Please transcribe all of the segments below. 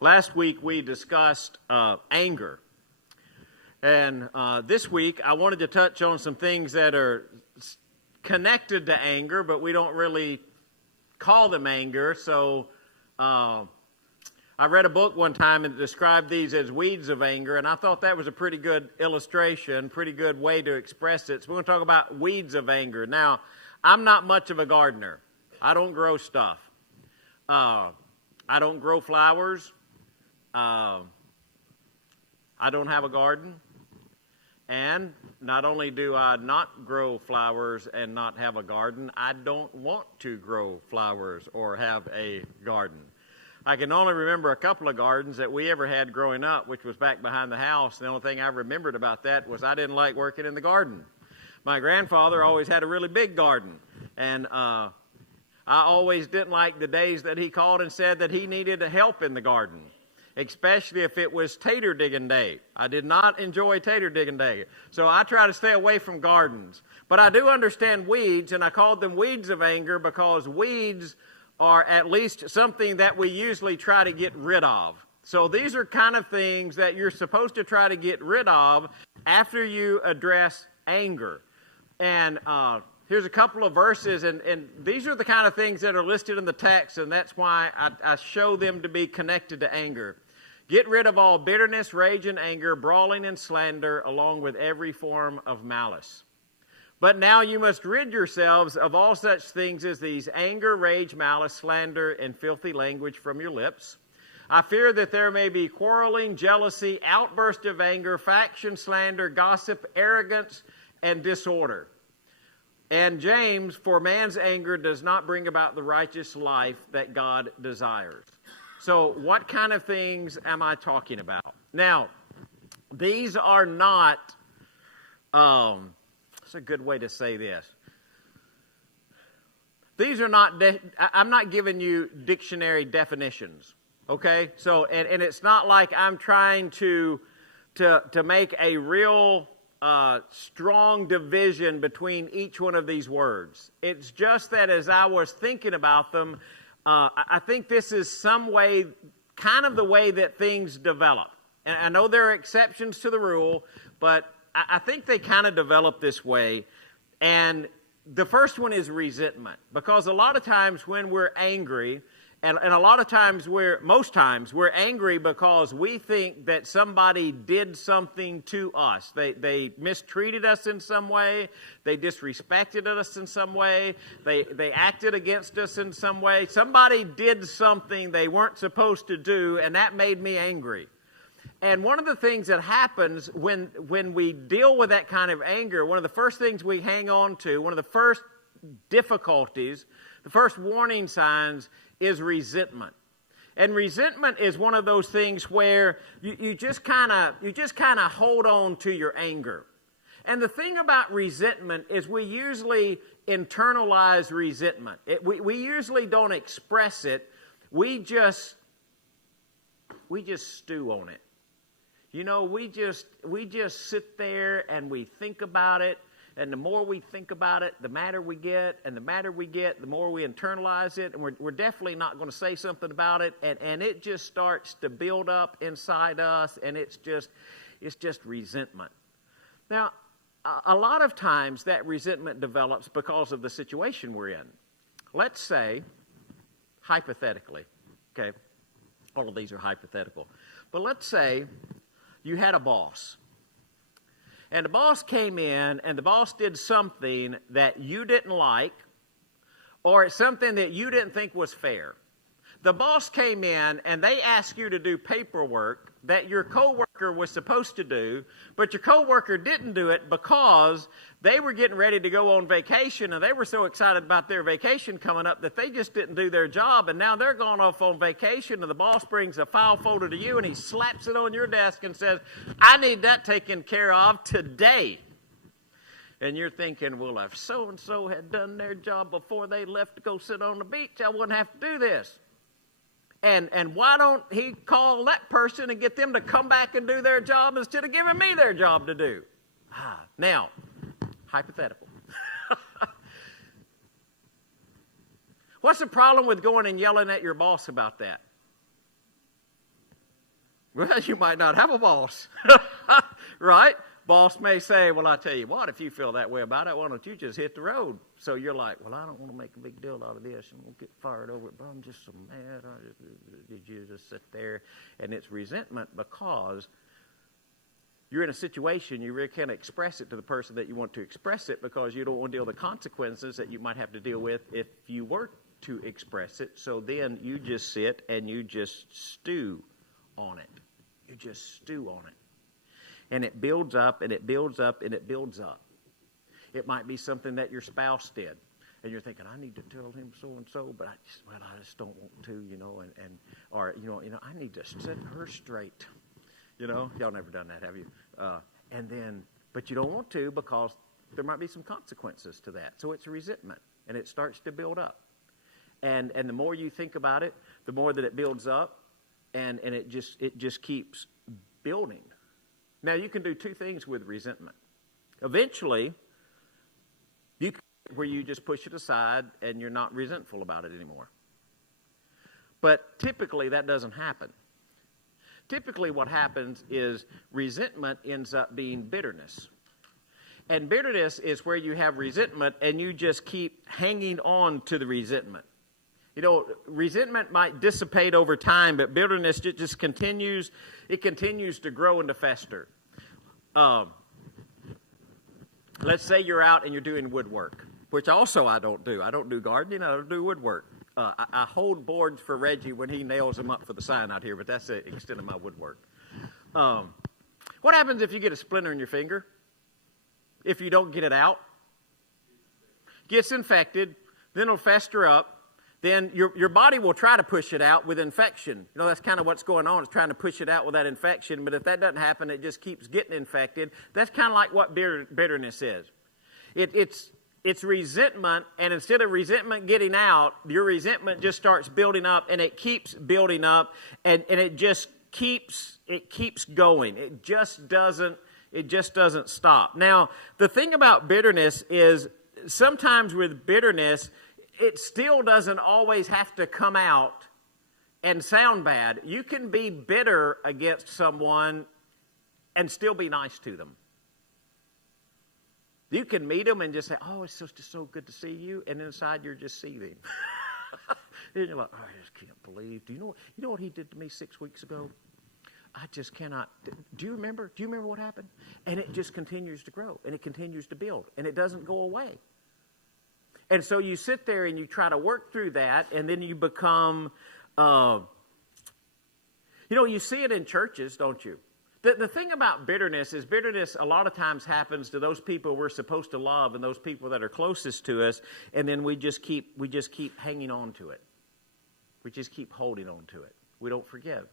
Last week we discussed anger. And this week I wanted to touch on some things that are connected to anger, but we don't really call them anger. So I read a book one time and it described these as weeds of anger, and I thought that was a pretty good illustration, pretty good way to express it. So we're going to talk about weeds of anger. Now, I'm not much of a gardener. I don't grow stuff. I don't grow flowers. I don't have a garden. And not only do I not grow flowers and not have a garden, I don't want to grow flowers or have a garden. I can only remember a couple of gardens that we ever had growing up, which was back behind the house. The only thing I remembered about that was I didn't like working in the garden. My grandfather always had a really big garden, and I always didn't like the days that he called and said that he needed help in the garden, especially if it was tater digging day. I did not enjoy tater digging day, so I try to stay away from gardens. But I do understand weeds, and I called them weeds of anger because weeds are at least something that we usually try to get rid of. So these are kind of things that you're supposed to try to get rid of after you address anger. And here's a couple of verses, and these are the kind of things that are listed in the text, and that's why I show them to be connected to anger. Get rid of all bitterness, rage, and anger, brawling and slander, along with every form of malice. But now you must rid yourselves of all such things as these: anger, rage, malice, slander, and filthy language from your lips. I fear that there may be quarreling, jealousy, outburst of anger, faction, slander, gossip, arrogance, and disorder. And James, for man's anger does not bring about the righteous life that God desires. So what kind of things am I talking about? Now, these are not, that's a good way to say this. These are not, I'm not giving you dictionary definitions, okay? So, and it's not like I'm trying to make a real strong division between each one of these words. It's just that as I was thinking about them, I think this is some way, kind of the way that things develop. And I know there are exceptions to the rule, but I think they kind of develop this way. And the first one is resentment. Because a lot of times when we're angry, and a lot of times most times we're angry because we think that somebody did something to us. They mistreated us in some way. They disrespected us in some way. They acted against us in some way. Somebody did something they weren't supposed to do, and that made me angry. And one of the things that happens when we deal with that kind of anger, one of the first things we hang on to, one of the first difficulties, the first warning signs is resentment. And resentment is one of those things where you just kind of hold on to your anger. And the thing about resentment is we usually internalize resentment. We usually don't express it. We just stew on it. You know, we just sit there and we think about it. And the more we think about it, the madder we get. And the madder we get, the more we internalize it. And we're definitely not going to say something about it. And it just starts to build up inside us. And it's just resentment. Now, a lot of times that resentment develops because of the situation we're in. Let's say, hypothetically, okay, all of these are hypothetical. But let's say you had a boss. And the boss came in and the boss did something that you didn't like, or something that you didn't think was fair. The boss came in and they asked you to do paperwork that your coworker was supposed to do, but your coworker didn't do it because they were getting ready to go on vacation, and they were so excited about their vacation coming up that they just didn't do their job, and now they're going off on vacation, and the boss brings a file folder to you and he slaps it on your desk and says, "I need that taken care of today." And you're thinking, well, if so-and-so had done their job before they left to go sit on the beach, I wouldn't have to do this. And why don't he call that person and get them to come back and do their job instead of giving me their job to do? Now, hypothetical. What's the problem with going and yelling at your boss about that? Well, you might not have a boss, right? Boss may say, well, I tell you what, if you feel that way about it, why don't you just hit the road? So you're like, well, I don't want to make a big deal out of this, and we'll get fired over it, but I'm just so mad. Did you just sit there? And it's resentment because you're in a situation, you really can't express it to the person that you want to express it because you don't want to deal with the consequences that you might have to deal with if you were to express it. So then you just sit and you just stew on it. You just stew on it. And it builds up, and it builds up, and it builds up. It might be something that your spouse did. And you're thinking, I need to tell him so-and-so, but I just don't want to, or I need to set her straight. Y'all never done that, have you? But you don't want to because there might be some consequences to that. So it's a resentment, and it starts to build up. And the more you think about it, the more that it builds up, and it just keeps building. Now, you can do two things with resentment. Eventually, where you just push it aside and you're not resentful about it anymore. But typically, that doesn't happen. Typically, what happens is resentment ends up being bitterness. And bitterness is where you have resentment and you just keep hanging on to the resentment. Resentment might dissipate over time, but bitterness just continues. It continues to grow and to fester. Let's say you're out and you're doing woodwork, which also I don't do. I don't do gardening. I don't do woodwork. I hold boards for Reggie when he nails them up for the sign out here, but that's the extent of my woodwork. What happens if you get a splinter in your finger? If you don't get it out? Gets infected, then it'll fester up. Then your body will try to push it out with infection. That's kind of what's going on. It's trying to push it out with that infection. But if that doesn't happen, it just keeps getting infected. That's kind of like what bitterness is. It's resentment, and instead of resentment getting out, your resentment just starts building up, and it keeps building up, and it just keeps going. It just doesn't stop. Now, the thing about bitterness is sometimes with bitterness, it still doesn't always have to come out and sound bad. You can be bitter against someone and still be nice to them. You can meet them and just say, oh, it's just so good to see you. And inside you're just seething. And you're like, oh, I just can't believe. Do you know what he did to me 6 weeks ago? I just cannot. Do you remember? Do you remember what happened? And it just continues to grow and it continues to build and it doesn't go away. And so you sit there and you try to work through that, and then you become, you see it in churches, don't you? The thing about bitterness is bitterness a lot of times happens to those people we're supposed to love and those people that are closest to us, and then we just keep hanging on to it. We just keep holding on to it. We don't forgive.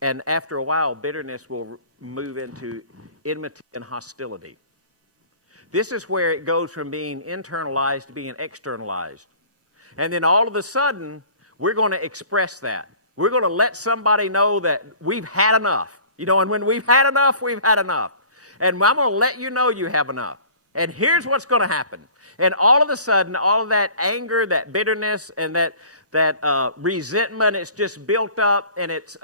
And after a while, bitterness will move into enmity and hostility. This is where it goes from being internalized to being externalized. And then all of a sudden, we're going to express that. We're going to let somebody know that we've had enough. And when we've had enough, we've had enough. And I'm going to let you know you have enough. And here's what's going to happen. And all of a sudden, all of that anger, that bitterness, and that resentment, it's just built up. And it's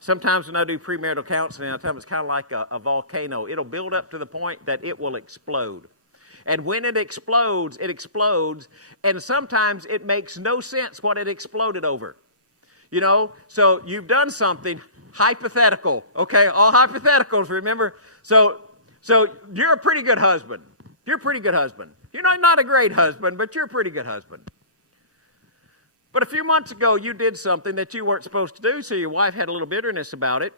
sometimes when I do premarital counseling, I tell them it's kind of like a volcano. It'll build up to the point that it will explode. And when it explodes, and sometimes it makes no sense what it exploded over. So you've done something hypothetical, okay? All hypotheticals, remember? So you're a pretty good husband. You're a pretty good husband. You're not a great husband, but you're a pretty good husband. But a few months ago, you did something that you weren't supposed to do, so your wife had a little bitterness about it.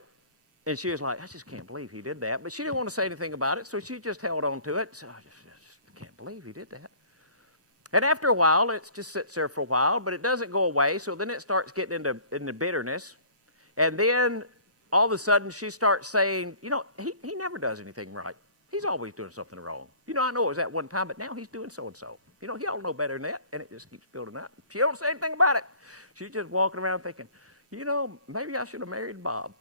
And she was like, I just can't believe he did that. But she didn't want to say anything about it, so she just held on to it. So I just can't believe he did that. And after a while, it just sits there for a while, but it doesn't go away. So then it starts getting into bitterness. And then all of a sudden she starts saying, he never does anything right. He's always doing something wrong. I know it was at one time, but now he's doing so-and-so. He ought to know better than that. And it just keeps building up. She don't say anything about it. She's just walking around thinking, maybe I should have married Bob.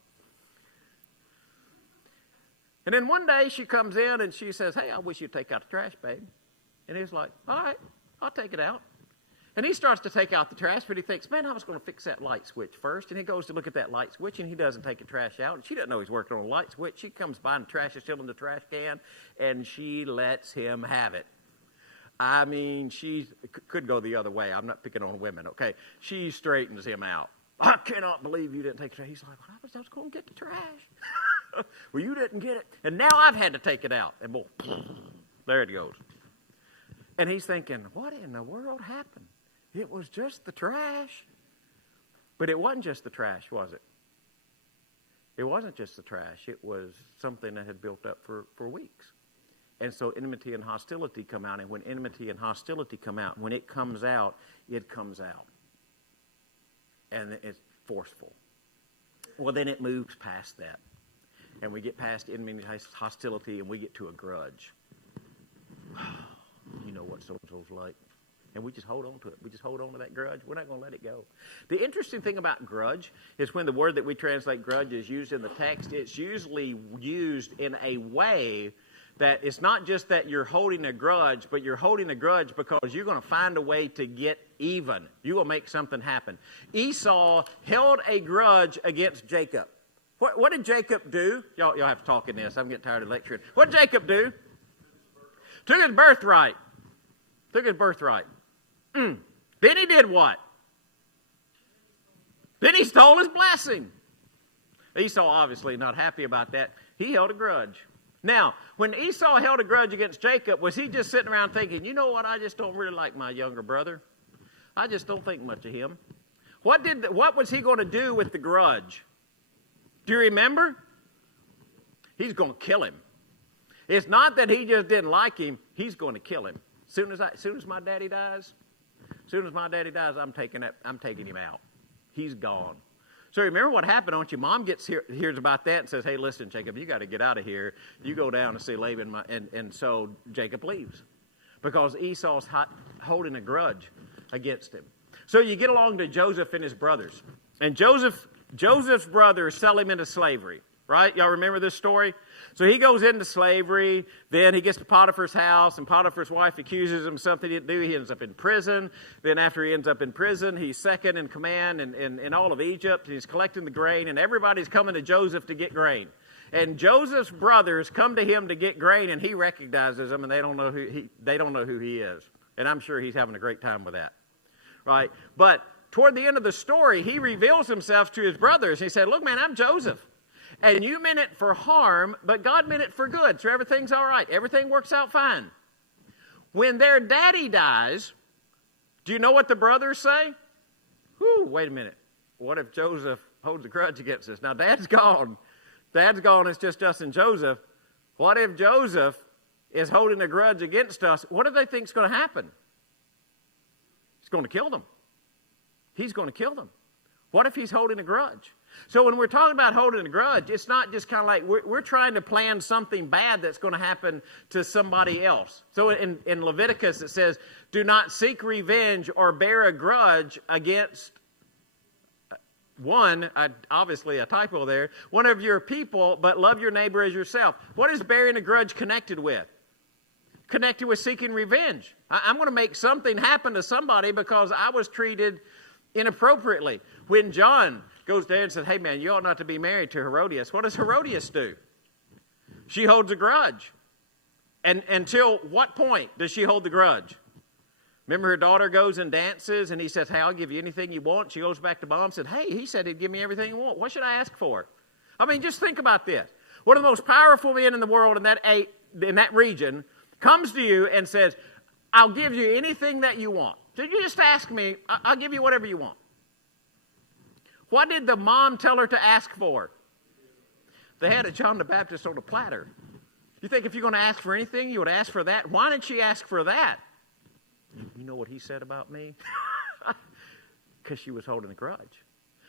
And then one day she comes in and she says, hey, I wish you'd take out the trash, babe. And he's like, all right, I'll take it out. And he starts to take out the trash, but he thinks, man, I was going to fix that light switch first. And he goes to look at that light switch, and he doesn't take the trash out. And she doesn't know he's working on a light switch. She comes by, and the trash is still in the trash can, and she lets him have it. I mean, she could go the other way. I'm not picking on women, okay? She straightens him out. I cannot believe you didn't take the trash. He's like, well, I was going to get the trash. Well, you didn't get it, and now I've had to take it out. And boy, there it goes. And he's thinking, what in the world happened? It was just the trash. But it wasn't just the trash, was it? It wasn't just the trash. It was something that had built up for weeks. And so enmity and hostility come out. And when enmity and hostility come out, when it comes out, it comes out. And it's forceful. Well, then it moves past that. And we get past enmity and hostility, and we get to a grudge. You know what so-and-so's like. And we just hold on to it. We just hold on to that grudge. We're not going to let it go. The interesting thing about grudge is when the word that we translate grudge is used in the text, it's usually used in a way that it's not just that you're holding a grudge, but you're holding a grudge because you're going to find a way to get even. You will make something happen. Esau held a grudge against Jacob. What did Jacob do? Y'all have to talk in this. I'm getting tired of lecturing. What did Jacob do? Took his birthright. Took his birthright. Then he did what? Then he stole his blessing. Esau obviously not happy about that. He held a grudge. Now, when Esau held a grudge against Jacob, was he just sitting around thinking, you know what, I just don't really like my younger brother. I just don't think much of him. What was he going to do with the grudge? Do you remember? He's going to kill him. It's not that he just didn't like him. He's going to kill him. As soon as my daddy dies, I'm taking him out. He's gone. So remember what happened, don't you? Mom hears about that and says, hey, listen, Jacob, you got to get out of here. You go down and see Laban. And so Jacob leaves because Esau's holding a grudge against him. So you get along to Joseph and his brothers. And Joseph's brothers sell him into slavery, right? Y'all remember this story? So he goes into slavery, then he gets to Potiphar's house, and Potiphar's wife accuses him of something he didn't do. He ends up in prison. Then after he ends up in prison, he's second in command in all of Egypt. He's collecting the grain, and everybody's coming to Joseph to get grain. And Joseph's brothers come to him to get grain, and he recognizes them, and they don't know who he is. And I'm sure he's having a great time with that, right? But toward the end of the story, he reveals himself to his brothers. He said, look, man, I'm Joseph. And you meant it for harm, but God meant it for good. So everything's all right. Everything works out fine. When their daddy dies, do you know what the brothers say? Whew, wait a minute. What if Joseph holds a grudge against us? Now, Dad's gone. It's just us and Joseph. What if Joseph is holding a grudge against us? What do they think is going to happen? He's going to kill them. He's going to kill them. What if he's holding a grudge? So when we're talking about holding a grudge, it's not just kind of like we're trying to plan something bad that's going to happen to somebody else. So in Leviticus it says, do not seek revenge or bear a grudge against obviously a typo there, one of your people, but love your neighbor as yourself. What is bearing a grudge connected with? Connected with seeking revenge. I'm going to make something happen to somebody because I was treated inappropriately. When John goes there and says, hey man, you ought not to be married to Herodias. What does Herodias do? She holds a grudge. And until what point does she hold the grudge? Remember her daughter goes and dances and he says, hey, I'll give you anything you want. She goes back to mom and said, hey, he said he'd give me everything you want. What should I ask for? I mean, just think about this. One of the most powerful men in the world in that region comes to you and says, I'll give you anything that you want. So you just ask me, I'll give you whatever you want. What did the mom tell her to ask for? They had a John the Baptist on a platter. You think if you're going to ask for anything, you would ask for that? Why did she ask for that? You know what he said about me? Because she was holding a grudge.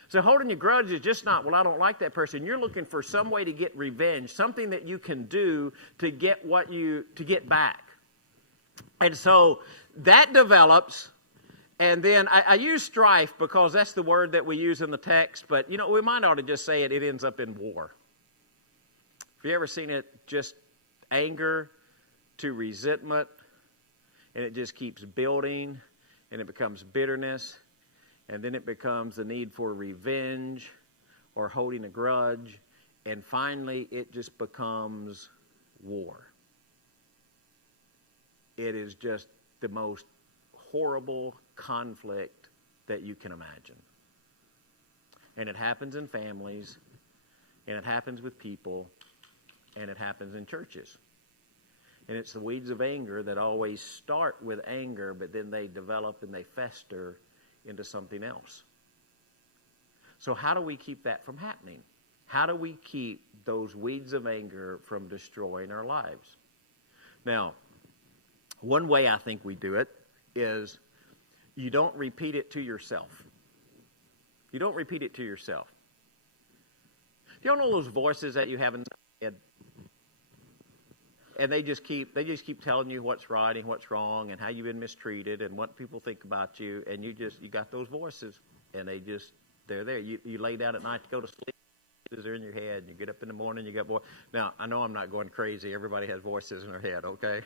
So holding a grudge is just not, well, I don't like that person. You're looking for some way to get revenge, something that you can do to get to get back. And so that develops. And then I use strife because that's the word that we use in the text. But, we might ought to just say it ends up in war. Have you ever seen it just anger to resentment? And it just keeps building and it becomes bitterness, and then it becomes the need for revenge or holding a grudge, and finally it just becomes war. It is just the most horrible conflict that you can imagine. And it happens in families, and it happens with people, and it happens in churches. And it's the weeds of anger that always start with anger, but then they develop and they fester into something else. So how do we keep that from happening? How do we keep those weeds of anger from destroying our lives? Now, one way I think we do it is you don't repeat it to yourself. You don't repeat it to yourself. You don't know those voices that you have in your head? And they just keep telling you what's right and what's wrong and how you've been mistreated and what people think about you, and you got those voices, and they're there. You lay down at night to go to sleep, they're in your head. You get up in the morning, you got voice. Now, I know I'm not going crazy. Everybody has voices in their head, okay?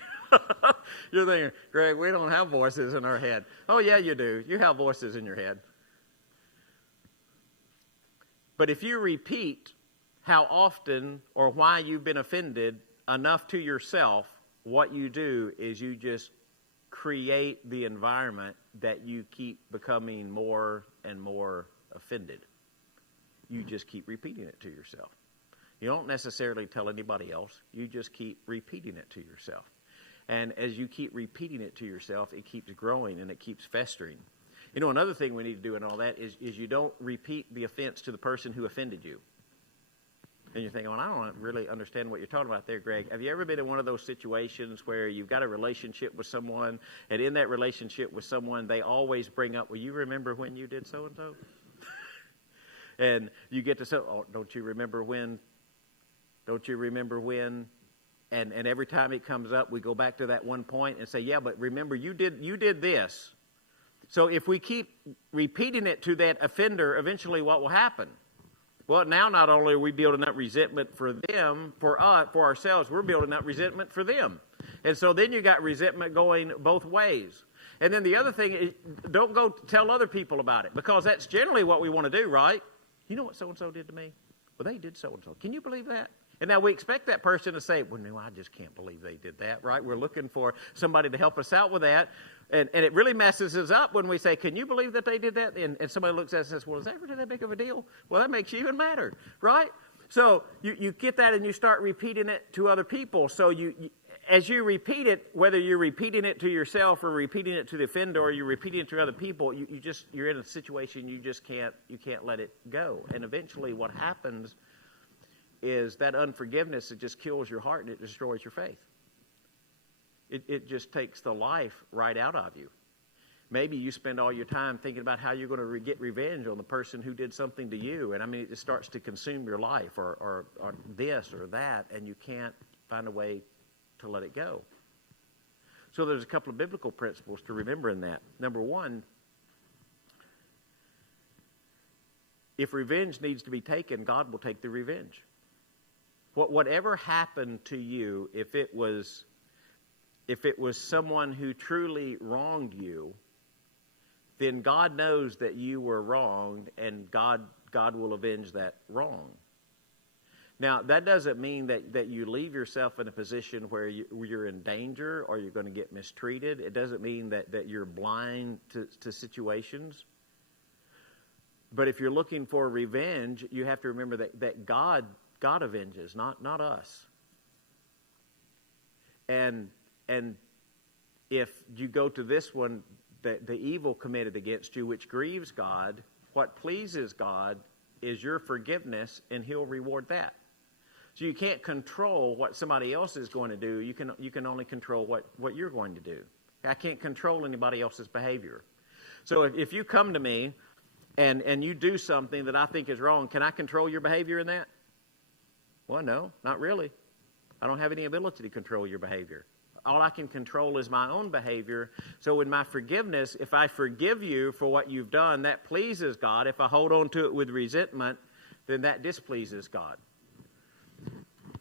You're thinking, Greg, we don't have voices in our head. Oh, yeah, you do. You have voices in your head. But if you repeat how often or why you've been offended enough to yourself, what you do is you just create the environment that you keep becoming more and more offended. You just keep repeating it to yourself. You don't necessarily tell anybody else. You just keep repeating it to yourself. And as you keep repeating it to yourself, it keeps growing and it keeps festering. You know, another thing we need to do in all that is you don't repeat the offense to the person who offended you. And you're thinking, well, I don't really understand what you're talking about there, Greg. Have you ever been in one of those situations where you've got a relationship with someone, and in that relationship with someone, they always bring up, well, you remember when you did so-and-so? And you get to say, oh, don't you remember when? Don't you remember when? And every time it comes up, we go back to that one point and say, yeah, but remember, you did this. So if we keep repeating it to that offender, eventually what will happen? Well, now not only are we building up resentment for them, for ourselves, we're building up resentment for them. And so then you got resentment going both ways. And then the other thing is, don't go tell other people about it, because that's generally what we want to do, right? You know what so-and-so did to me? Well, they did so-and-so. Can you believe that? And now we expect that person to say, well, no, I just can't believe they did that, right? We're looking for somebody to help us out with that. And it really messes us up when we say, can you believe that they did that? And somebody looks at us and says, well, is that really that big of a deal? Well, that makes you even madder, right? So you get that and you start repeating it to other people. So as you repeat it, whether you're repeating it to yourself or repeating it to the offender or you're repeating it to other people, you're in a situation you can't let it go. And eventually what happens is that unforgiveness, it just kills your heart and it destroys your faith. It just takes the life right out of you. Maybe you spend all your time thinking about how you're going to get revenge on the person who did something to you. And I mean, it just starts to consume your life or this or that, and you can't find a way to let it go. So there's a couple of biblical principles to remember in that. Number one, if revenge needs to be taken, God will take the revenge. Whatever happened to you, if it was someone who truly wronged you, then God knows that you were wronged, and God will avenge that wrong. Now, that doesn't mean that you leave yourself in a position where you're in danger or you're going to get mistreated. It doesn't mean that you're blind to situations. But if you're looking for revenge, you have to remember that God avenges, not us. And if you go to this one, the evil committed against you, which grieves God, what pleases God is your forgiveness, and He'll reward that. So you can't control what somebody else is going to do. You can only control what you're going to do. I can't control anybody else's behavior. So if you come to me and you do something that I think is wrong, can I control your behavior in that? Well, no, not really. I don't have any ability to control your behavior. All I can control is my own behavior. So in my forgiveness, if I forgive you for what you've done, that pleases God. If I hold on to it with resentment, then that displeases God.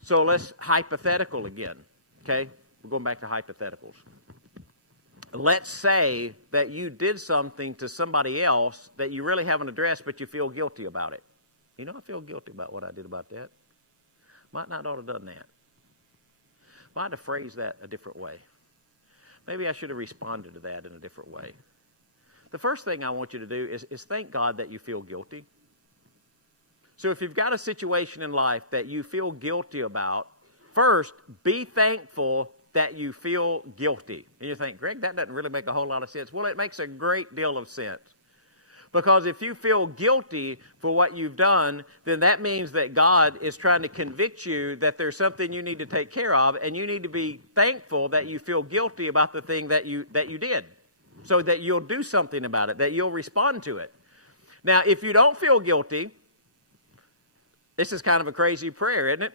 So let's hypothetical again, okay? We're going back to hypotheticals. let's say that you did something to somebody else that you really haven't addressed, but you feel guilty about it. You know, I feel guilty about what I did about that. Might not ought to have done that. Might have phrased that a different way. Maybe I should have responded to that in a different way. The first thing I want you to do is thank God that you feel guilty. So if you've got a situation in life that you feel guilty about, first, be thankful that you feel guilty. And you think, Greg, that doesn't really make a whole lot of sense. Well, it makes a great deal of sense. Because if you feel guilty for what you've done, then that means that God is trying to convict you that there's something you need to take care of, and you need to be thankful that you feel guilty about the thing that you did, so that you'll do something about it, that you'll respond to it. Now, if you don't feel guilty, this is kind of a crazy prayer, isn't it?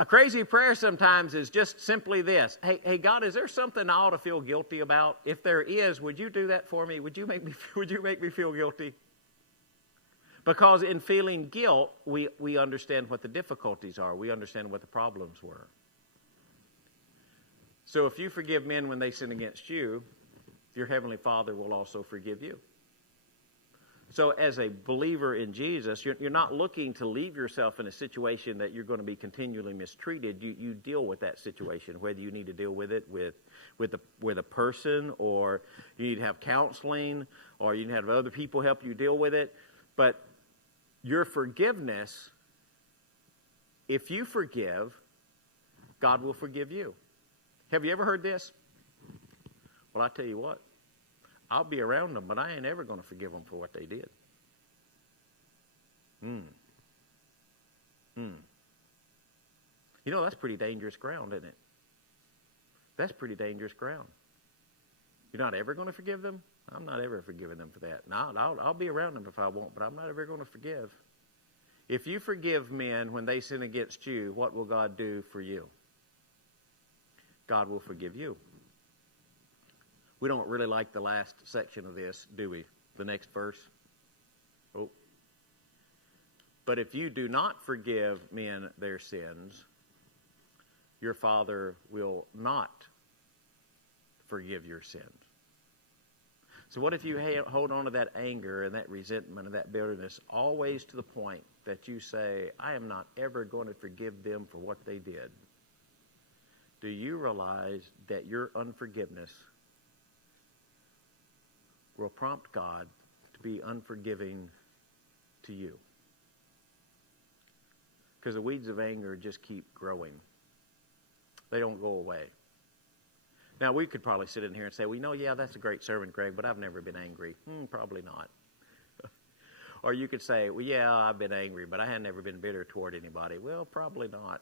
A crazy prayer sometimes is just simply this. Hey, God, is there something I ought to feel guilty about? If there is, would you do that for me? Would you make me feel guilty? Because in feeling guilt, we understand what the difficulties are. We understand what the problems were. So if you forgive men when they sin against you, your Heavenly Father will also forgive you. So as a believer in Jesus, you're not looking to leave yourself in a situation that you're going to be continually mistreated. You deal with that situation, whether you need to deal with it with a person, or you need to have counseling, or you need to have other people help you deal with it. But your forgiveness, if you forgive, God will forgive you. Have you ever heard this? Well, I tell you what. I'll be around them, but I ain't ever going to forgive them for what they did. You know, that's pretty dangerous ground, isn't it? That's pretty dangerous ground. You're not ever going to forgive them? I'm not ever forgiving them for that. No, I'll be around them if I want, but I'm not ever going to forgive. If you forgive men when they sin against you, what will God do for you? God will forgive you. We don't really like the last section of this, do we? The next verse. Oh. But if you do not forgive men their sins, your Father will not forgive your sins. So what if you hold on to that anger and that resentment and that bitterness always to the point that you say, I am not ever going to forgive them for what they did? Do you realize that your unforgiveness will prompt God to be unforgiving to you? Because the weeds of anger just keep growing. They don't go away. Now, we could probably sit in here and say, well, yeah, that's a great sermon, Greg, but I've never been angry. Probably not. Or you could say, well, yeah, I've been angry, but I had never been bitter toward anybody. Well, probably not.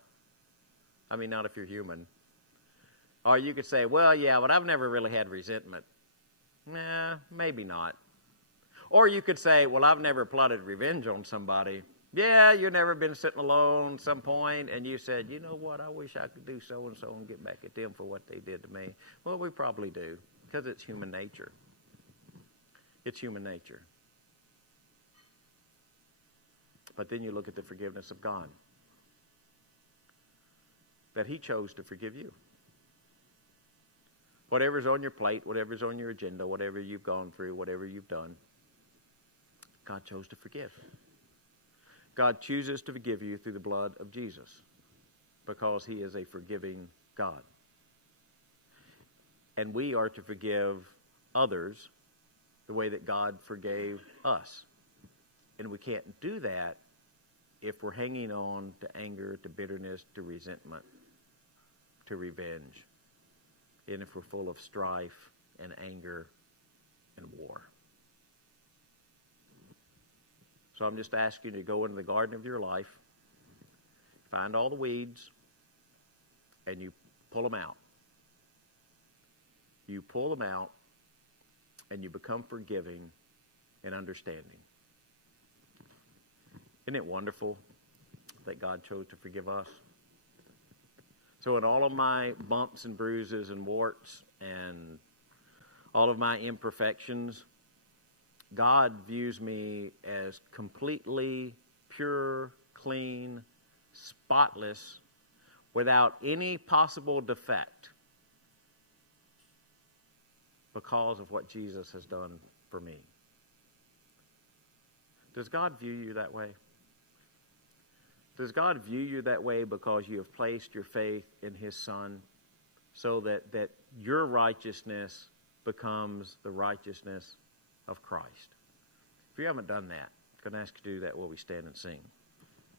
I mean, not if you're human. Or you could say, well, yeah, but I've never really had resentment. Nah, maybe not. Or you could say, well, I've never plotted revenge on somebody. Yeah, you've never been sitting alone at some point, and you said, you know what, I wish I could do so-and-so and get back at them for what they did to me. Well, we probably do, because it's human nature. It's human nature. But then you look at the forgiveness of God. That He chose to forgive you. Whatever's on your plate, whatever's on your agenda, whatever you've gone through, whatever you've done, God chose to forgive. God chooses to forgive you through the blood of Jesus because He is a forgiving God. And we are to forgive others the way that God forgave us. And we can't do that if we're hanging on to anger, to bitterness, to resentment, to revenge, and if we're full of strife and anger and war. So I'm just asking you to go into the garden of your life, find all the weeds, and you pull them out. You pull them out, and you become forgiving and understanding. Isn't it wonderful that God chose to forgive us? So in all of my bumps and bruises and warts and all of my imperfections, God views me as completely pure, clean, spotless, without any possible defect. because of what Jesus has done for me. Does God view you that way? Does God view you that way because you have placed your faith in His Son so that your righteousness becomes the righteousness of Christ? If you haven't done that, I'm going to ask you to do that while we stand and sing.